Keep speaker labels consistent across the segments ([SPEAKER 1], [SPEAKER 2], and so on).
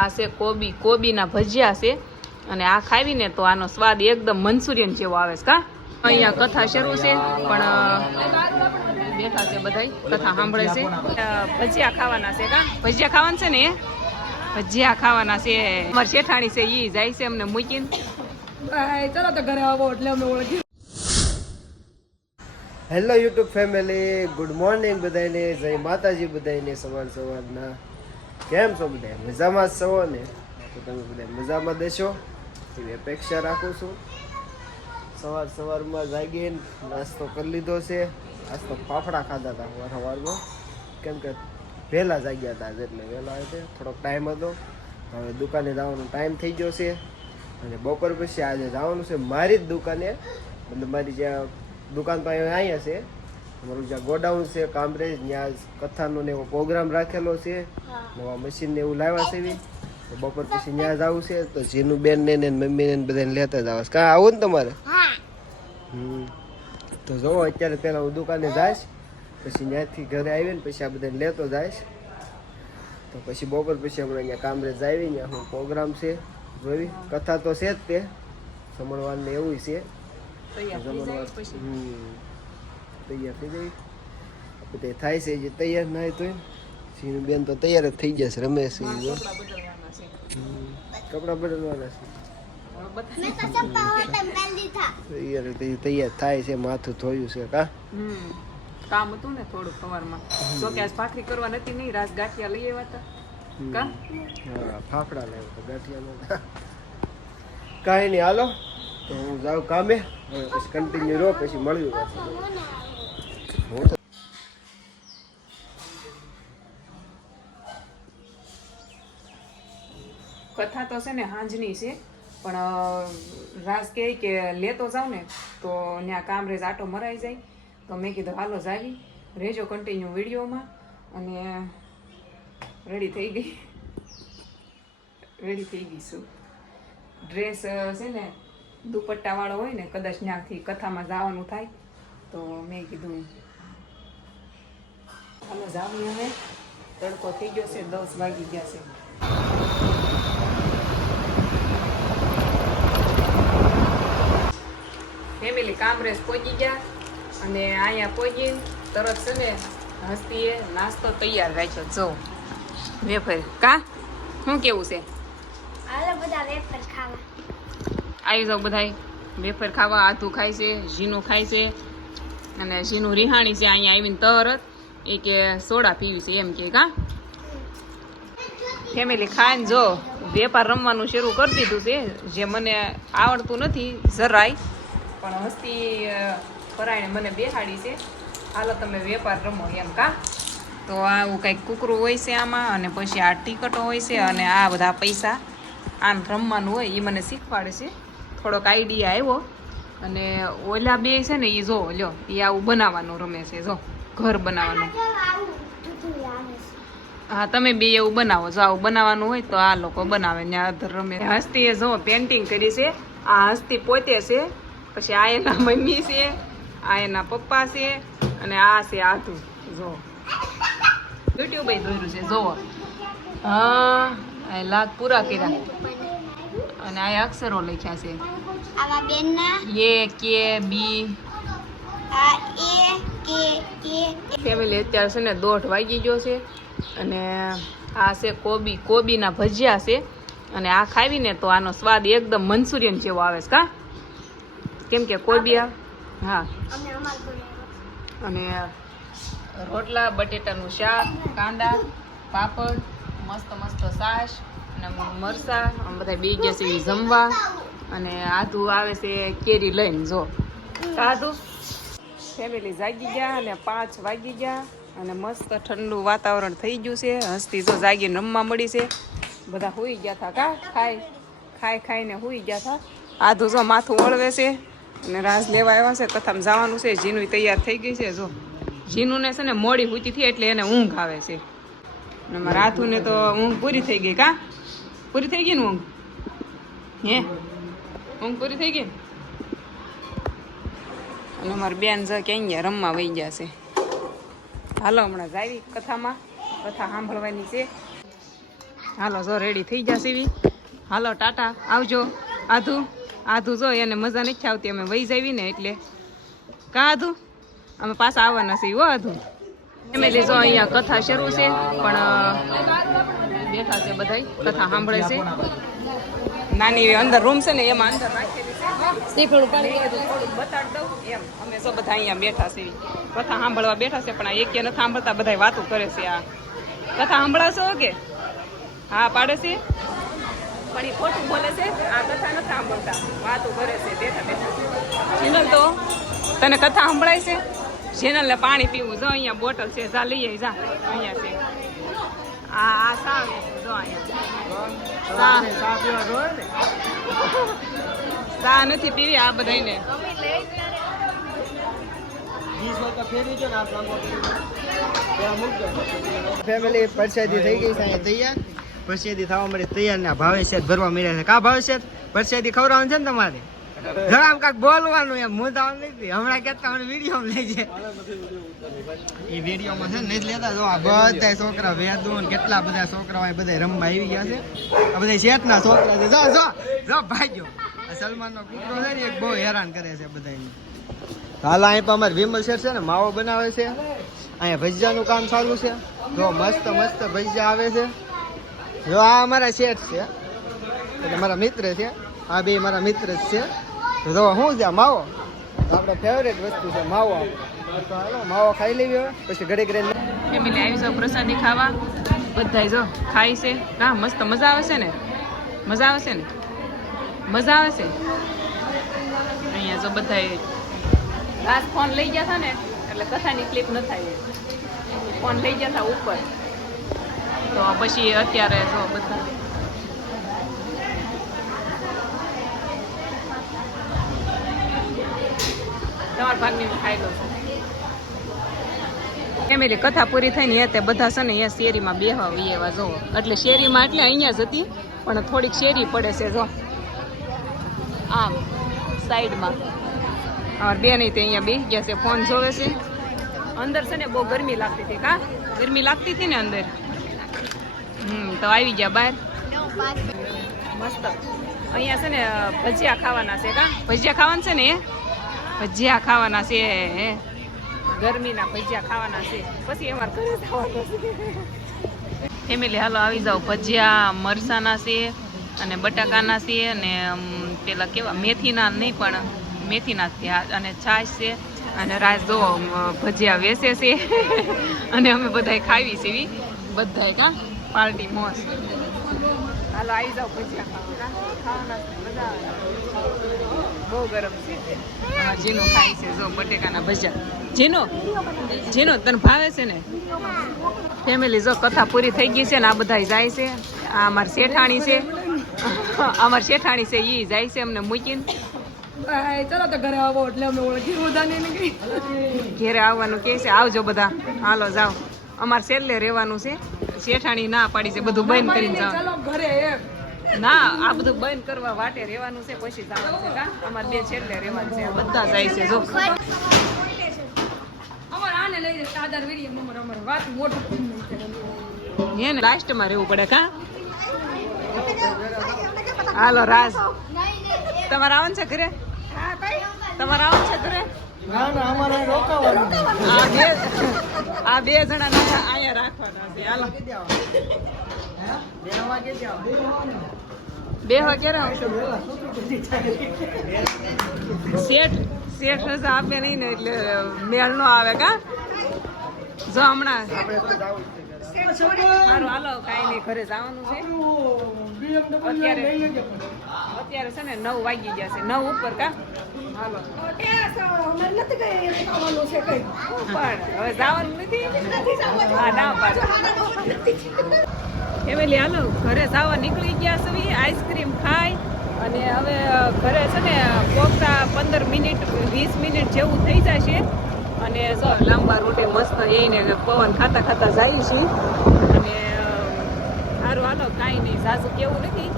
[SPEAKER 1] આ છે કોબી કોબીના ભજીયા છે. અને આ ખાવીને તો આનો સ્વાદ એકદમ મંચુરિયન જેવો આવે છે કા? અહીંયા કથા શરૂ છે પણ બેઠા છે બધા કથા સાંભળે છે. ભજીયા ખાવાના છે કા? ભજીયા ખાવાના છે ને? એ ભજીયા ખાવાના છે. અમાર શેઠાણી છે એ જાય છે અમને મૂકીને.
[SPEAKER 2] ચલો તો ઘરે આવો એટલે અમે ઓળખી
[SPEAKER 3] hello YouTube family good morning બધાને જય માતાજી બધાને સવાર સવારના કેમ છો બધા? મજામાં જ છો ને તો તમે બધા મજામાં દેશો? એવી અપેક્ષા રાખું છું. સવાર સવારમાં જાગીને નાસ્તો કરી લીધો છે. આજ તો ફાફડા ખાધા હતા સવાર સવારમાં. કેમ કે વહેલા જાગ્યા હતા એટલે વહેલા એટલે થોડોક ટાઈમ હતો. હવે દુકાને જવાનો ટાઈમ થઈ ગયો છે. અને બપોર પછી આજે જવાનું છે. મારી જ દુકાને, મતલબ મારી જ્યાં દુકાન પાસે અહીંયા છે અમારું જ્યાં ગોડાઉન છે કામરેજ ત્યાં કથાનો ને એવો પ્રોગ્રામ રાખેલો છે. નવા મશીન ને એવું લાવ્યા છે તો બપોર પછી ત્યાં જવું છે. તો જીનું બેન ને ને મમ્મી ને બધાને લેતા જ આવે કાં આવું ને તમારે? હમ. તો જો અત્યારે પહેલાં હું દુકાને જઈશ. પછી ત્યાંથી ઘરે આવીને પછી આ બધાને લેતો જઈશ. તો પછી બપોર પછી હમણાં અહીંયા કામરેજ આવી ત્યાં હું પ્રોગ્રામ છે. જોઈ કથા તો છે જ તે. સમણવાર ને એવું છે.
[SPEAKER 1] પછી?
[SPEAKER 3] હમ. તૈયાર થઈ જાય બધે થાય છે જે તૈયાર ના તો સીનું બેન તો તૈયાર જ થઈ જશે રમેશ છે.
[SPEAKER 1] કપડાં બદલવાના છે.
[SPEAKER 3] તૈયાર તૈયાર થાય છે માથું ધોયું છે કા?
[SPEAKER 1] કામ હતું ને થોડું સવારમાં. જો કે આજ ભાખરી કરવા નથી નહીં રાસ ગાંઠિયા લઈ આવ્યા હતા. કા?
[SPEAKER 3] હા ફાફડા લેવા તો ગાંઠિયા કાંઈ નહીં હાલો. તો હું જાઉં કામે. હવે પછી કન્ટિન્યુ રહો પછી મળ્યું તો
[SPEAKER 1] કથા તો છે ને હાંજની છે, પણ રાસ કહે કે લેતો જાવ ને, તો ત્યાં કામરેજ આટો મરાઈ જાય. તો મેં કીધું, હાલો જાવી, રેજો કન્ટિન્યુ વિડીયોમાં. અને રેડી થઈ ગઈ. રેડી થઈ ગઈ શું ડ્રેસ છે ને, દુપટ્ટાવાળો હોય ને, કદાચ ત્યાંથી કથામાં જવાનું થાય, તો મેં કીધું હાલો જાવી અમે તડકો થઈ ગયો છે દસ વાગી ગયા છે. ફેમિલી કામરેજ પહોંચી ગયા અને અહીંયા પહોંચી તરત છે ને હસ્તીએ નાસ્તો તૈયાર રાખ્યો. જો વેફર. કા? શું કેવું છે?
[SPEAKER 4] બધા
[SPEAKER 1] આવી જાવ બધાય. વેફર ખાવા આથું ખાય છે ઝીનું ખાય છે અને ઝીનું રિહાણી છે અહીંયા આવીને તરત એ કે સોડા પીવી છે, એમ કે કા? ફેમિલી ખાઈને જો વેપાર રમવાનું શરૂ કરી દીધું છે, જે મને આવડતું નથી જરાય, પણ હસ્તી પરાયણે મને બેહાડી છે, હાલો તમે વેપાર રમો એમ કા? તો આવું કંઈક કૂકરું હોય છે આમાં, અને પછી આ ટિકટો હોય છે, અને આ બધા પૈસા આમ રમવાનું હોય એ મને શીખવાડે છે. થોડોક આઈડિયા આવ્યો અને ઓલા બે છે ને એ જો, લ્યો એ આવું બનાવવાનું રમે છે, જો. ઘર બનાવવાનું. હા તમે બે એવું બનાવો. જો આવું બનાવવાનું હોય તો આ લોકો બનાવે. ને અધર રમે. એ જો પેન્ટિંગ કરી છે. આ હસ્તી પોતે છે. પછી આ એના મમ્મી છે. આ એના પપ્પા છે. અને આ છે આધુ જો. યુટ્યુબ દોર્યું છે. જોવો હા આ લાખ પૂરા કર્યા. અને આ અક્ષરો લખ્યા છે.
[SPEAKER 4] આવા
[SPEAKER 1] એ કે બી. ફેમિલી અત્યારે છે ને દોઢ વાગી ગયો છે અને આ છે કોબી, કોબીના ભજીયા છે. અને આ ખાવીને તો આનો સ્વાદ એકદમ મંચુરિયન જેવો આવે છે, કા? કેમ કે કોબી હા. અને રોટલા, બટેટાનું શાક, કાંદા, પાપડ, મસ્ત મસ્ત સાસ અને મરસા બધા બે ગયા છે જમવા. અને આધુ આવે છે કેરી લઈને, જો. આધુ ફેમિલી જાગી ગયા અને પાંચ વાગી ગયા અને મસ્ત ઠંડુ વાતાવરણ થઈ ગયું છે. હસતી જો જાગીને રમવા મળી છે. બધા હોઈ ગયા હતા કા? ખાઈ ખાઈ ખાઈને હોઈ ગયા હતા આધુ જો માથું વળવે છે અને રાસ લેવા આવ્યા છે. કથામાં જવાનું છે. જીનું તૈયાર થઈ ગઈ છે. જો જીનુને છે ને મોડી હુતી થઈ એટલે એને ઊંઘ આવે છે. અને રાધુને તો ઊંઘ પૂરી થઈ ગઈ કા? પૂરી થઈ ગઈ ને ઊંઘ? હે? ઊંઘ પૂરી થઈ ગઈ? અને અમારી બેન જ ક્યાંય ગયા રમવા વહી ગયા છે. હાલો, હમણાં જાવી કથામાં. કથા સાંભળવાની છે. હાલો, જો રેડી થઈ જશે એવી હાલો, ટાટા, આવજો. આધુ આધુ જો એને મજા નથી આવતી. અમે વહી જાવી ને એટલે કા આધુ? અમે પાછા આવવાના છીએ, હો આધુ. ફેમિલી જો અહીંયા કથા શરૂ છે, પણ, બેઠા છે બધાય. કથા સાંભળે છે. નાની અંદર રૂમ છે ને, એમાં અંદર રાખેલી
[SPEAKER 2] શ્રીફળ ઉપાડી
[SPEAKER 1] બતાડી દઉં એમ અમે સૌ બધા અહીંયા બેઠા છીએ કથા સાંભળવા બેઠા છે પણ આ એક નથી સાંભળતા બધા વાતો કરે છે આ કથા સાંભળાશો કે હા પાડે છે પણ એ ખોટું બોલે છે આ કથા નથી સાંભળતા વાતો કરે છે બેઠા બેઠા જીનલ તો તને કથા સંભળાય છે જીનલને પાણી પીવું જો અહીંયા બોટલ છે જા લઈ આવી જા અહીંયા છે આ આ સાવ જો અહીંયા ચા નથી પીવી આ બધાને
[SPEAKER 5] ફેમિલી પરસાદી થઈ ગઈ છે તૈયાર. પરસેદી થવા માટે તૈયાર ને ભાવે છે ભરવા મળ્યા છે. કા ભાવે છે? પરસાદી ખવડાવવાનું છે ને તમારે? જરા આમ કાંઈક બોલવાનું એમ મુદ્દા નથી હમણાં કહેતા મને વીડિયો લઈ જાય. એ વિડીયોમાં છે ને લેતા. જો આ બધા છોકરા વેદો ને કેટલા બધા છોકરાઓ અહીં બધા રમવા આવી ગયા છે. આ બધા શેઠના છોકરા છે. જો જો જો ભાગ્યો આ સલમાનનો કૂતરો છે ને એક બહુ હેરાન કરે છે બધાને હાલ અહીં પણ અમારે વિમલ શેર છે ને માવો બનાવે છે. અહીંયા ભજીયાનું કામ ચાલુ છે. જો મસ્ત મસ્ત ભજીયા આવે છે. જો આ અમારા શેઠ છે. એટલે મારા મિત્ર છે. આ બે મારા મિત્ર જ છે. તો જો શું છે આ માવો આપણે ફેવરેટ વસ્તુ છે માવો તો હાલો માવો ખાઈ લેવી હવે પછી ઘડી ઘડી
[SPEAKER 1] ફેમિલી આવી જાવ પ્રસાદી ખાવા. બધાય જો ખાય છે. ના મસ્ત મજા આવે છે ને? મજા આવે છે ને? મજા આવે છે? અહીંયા જો બધાય લાસ્ટ ફોન લઈ ગયા હતા ને એટલે કથાની ક્લિપ ન થાય ફોન લઈ ગયા હતા ઉપર. તો પછી અત્યારે જો બધા તમારા ભાગની ખાઈ લઉં છું. ફેમિલી કથા પૂરી થઈને એ તે બધા છે ને અહીંયા શેરીમાં બેહવા એવા જોવો એટલે શેરીમાં એટલે અહીંયા જ હતી પણ થોડીક શેરી પડે છે જો. આમ સાઈડમાં. અમાર બે નહીં તે અહીંયા બેસી ગયા છે ફોન જોવે છે અંદર છે ને બહુ ગરમી લાગતી હતી કા? ગરમી લાગતી હતી ને અંદર હમ તો આવી ગયા બહાર મસ્ત. અહીંયા છે ને ભજીયા ખાવાના છે કા? ભજીયા ખાવાના છે ને? ભજીયા ખાવાના છે હે. ગરમીના ભજીયા ખાવાના છે. પછી અમારે ઘરે જવાનું ફેમિલી હાલો આવી જાઓ. ભજીયા મરસાના છે અને બટાકાના છે અને પેલા કેવા, મેથીના નહીં, પણ મેથીના છે. અને છાશ છે, અને રાસ જો ભજીયા વેસે છે. અને અમે બધાય ખાવી છે એવી બધાય કા? પાર્ટી મોસ હાલો આવી જાઓ ભજીયા બહુ ગરમ છે. જીનો ખાય છે, જો, બટેકાના ભજીયા. જીનો? જીનો, તને ભાવે છે ને? ફેમિલી, જો, કથા પૂરી થઈ ગઈ છે ને, આ બધા જાય છે. આ અમારી શેઠાણી છે. અમારી શેઠાણી છે એ જાય છે અમને મૂકીને.
[SPEAKER 2] ચલો તો ઘરે આવો એટલે અમે ઓળખી બધાને
[SPEAKER 1] ઘેરે આવવાનું કે છે આવજો બધા. હાલો જાઓ. અમારે છેલ્લે રહેવાનું છે. શેઠાણી ના પાડી છે બધું બંધ કરીને જાઓ.
[SPEAKER 2] ચાલો ઘરે
[SPEAKER 1] ના આ બધું બંધ કરવા વાટે રહેવાનું છે પછી જવાનું છે કા? અમારે બે છેલ્લે રહેવાનું છે બધા જાય છે જો.
[SPEAKER 2] આને લઈ સાદર વીરી અમારે અમારે વાત મોટું
[SPEAKER 1] લાસ્ટમાં રહેવું પડે કા? હાલો રાજ. તમારે આવવાનું છે ઘરે? તમારે આવન છે ઘરે?
[SPEAKER 5] ના ના અમારે રોકાવાનું
[SPEAKER 1] આ બે આ બે જણા અહીંયા રાખવાના છે. હાલો. બે વાગે ક્યારે શેઠ શેઠ રજા આપે નહીં ને એટલે મેળ નો આવે કા? જો હમણાં. સારું હાલો કાંઈ નહીં ઘરે જવાનું છે. અત્યારે છે ને નવ વાગી છે. નવ ઉપર કા? હા, ના પાડ. ઘરે જવા નીકળી ગયા છે આઈસ્ક્રીમ ખાય અને હવે ઘરે છે ને પોગતા પંદર મિનિટ, વીસ મિનિટ જેવું થઈ જશે અને જો લાંબા રૂટે મસ્ત એને પવન ખાતા ખાતા જાય છે. અને સારું હાલો, કાંઈ નહીં સાસુ કેવું નથી.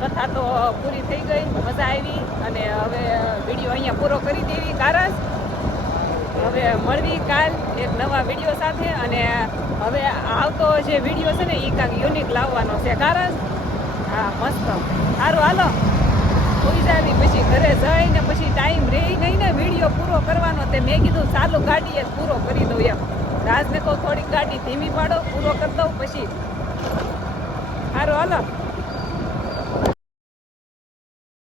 [SPEAKER 1] કથા તો પૂરી થઈ ગઈ, મજા આવી અને હવે વીડિયો અહીંયા પૂરો કરી દેવી કારસ હવે મળવી કાલ એક નવા વીડિયો સાથે અને હવે આવતો જે વીડિયો છે ને એ કાંઈક યુનિક લાવવાનો છે કારસ હા, મસ્ત. સારું હાલો. સુઈ જાવી, પછી ઘરે જઈને પછી ટાઈમ રહી નહીં ને, વીડિયો પૂરો કરવાનો તે મેં કીધું, ચાલુ ગાડીએ એ પૂરો કરી દઉં એમ. રાજને કહું થોડીક ગાડી ધીમી પાડો, પૂરો કરી દઉં, પછી સારું હાલો.